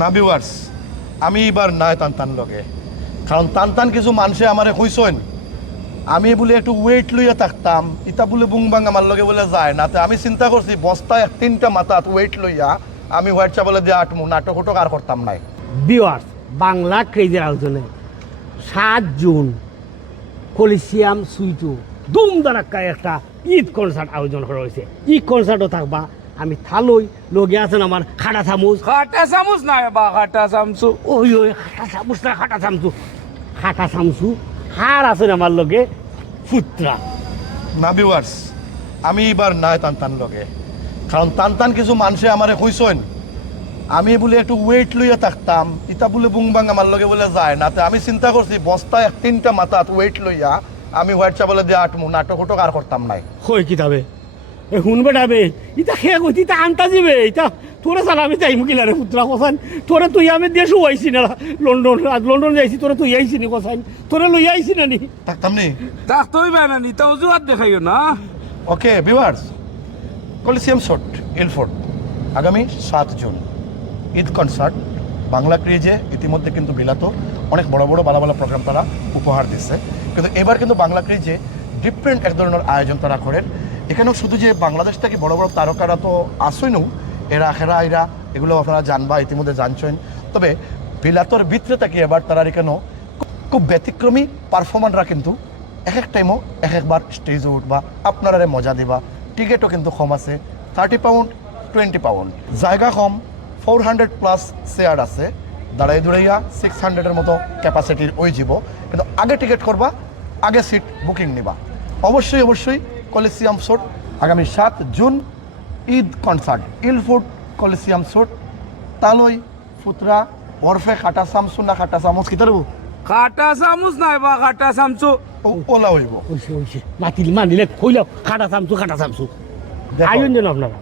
না ভিউয়ার্স, আমি এবার নাই টান লগে, কারণ টান কিছু মানুষে আমারে কইছেন আমি বলে একটু ওয়েট লইয়া থাকতাম, ইটা বলে বুংবাং আমার লগে বলে যায় না। তো আমি চিন্তা করছি বস্তায় 3টা মাথাত ওয়েট লইয়া আমি হোয়াইট চাবলে দিয়ে আটমু, নাটক উটক আর করতাম নাই। ভিউয়ার্স, বাংলা ক্রেজের আয়োজনে 7 জুন কলিসিয়াম সুইটু দুমদারাক্কায় একটা ঈদ কনসার্ট আয়োজন করা হয়েছে। ঈদ কনসার্টও থাকবা আমি থালই লগে আছেন আমার খাটা চামচ। খাটা চামচ নাই বা খাটা চামচু। ওই খাটা চামচ না, খাটা চামচু হার আছেন আমার লগে ফুটরা। না ভিউয়ার্স, আমি এবার নাই টান লগে, কারণ টান কিছু মানুষে আমারে কইছেন আমি বলে একটু ওয়েট লইয়া থাকতাম, ইটা বলে বুংবাং আমার লগে বলে যায় না। তো আমি চিন্তা করছি বস্তায় 3টা মাথাত ওয়েট লইয়া আমি হোয়াইট চাবলে দিয়ে আটমু, নাটক উটক আর করতাম নাই। কই কিতাবে এ শুনবে ডাবে ইটা খেয়ে কই ইটা আনতা যাবে ইটা তোরে সালামি চাই মুকিলা রে পুত্রা কোসান তোরে তুই আমি দেশও আইছি না লন্ডন যাইছি তোরে তুই আইছি নি কোসান তোরে লই আইছি না নি থাকতাম নি। তাক তুই বেনা নি তো অজুহাত দেখাইও না। ওকে ভিউয়ার্স, কলিসিয়াম শট ইলফোর্ট আগামী 7 জুন ঈদ কনসার্ট বাংলা ক্রেজে ইতিমধ্যে কিন্তু বিলাতো অনেক বড় বড় ভালো ভালো প্রোগ্রাম তারা উপহার দিচ্ছে, কিন্তু এবার কিন্তু বাংলা ক্রেজে ডিফারেন্ট এক ধরনের আয়োজন তারা করেন। এখানেও শুধু যে বাংলাদেশ থেকে বড় বড় তারকারা তো আসেনও, এরা এরা এগুলো আপনারা জানবা, ইতিমধ্যে জানছেন। তবে বিলাতর ভিতরে থেকে এবার তারা এখানেও খুব ব্যতিক্রমী পারফরমাররা কিন্তু এক টাইমও একবার স্টেজে উঠবা, আপনারা মজা দিবা। টিকিটও কিন্তু কম আছে, 30 পাউন্ড 20 পাউন্ড, জায়গা কম, 400+ চেয়ার আছে, দাঁড়াই দৌড়াইয়া 600-এর মতো ক্যাপাসিটির ওই যাব। কিন্তু আগে টিকিট করবা, আগে সিট বুকিং নিবা। অবশ্যই কলিসিয়াম শট আগামী 7 জুন ঈদ কনসার্ট ইলফোর্ট কলিসিয়াম শট তালই ফুতরা ওরফে খাটা সামসু না খাটা চামচ কি তারবো খাটা চামচ নাই বা খাটা চামচু। ওলা হইব। ওইছে মাতিল মানিলে কইলাম খাটা চামচু দেখো। আইন যেন আপনারা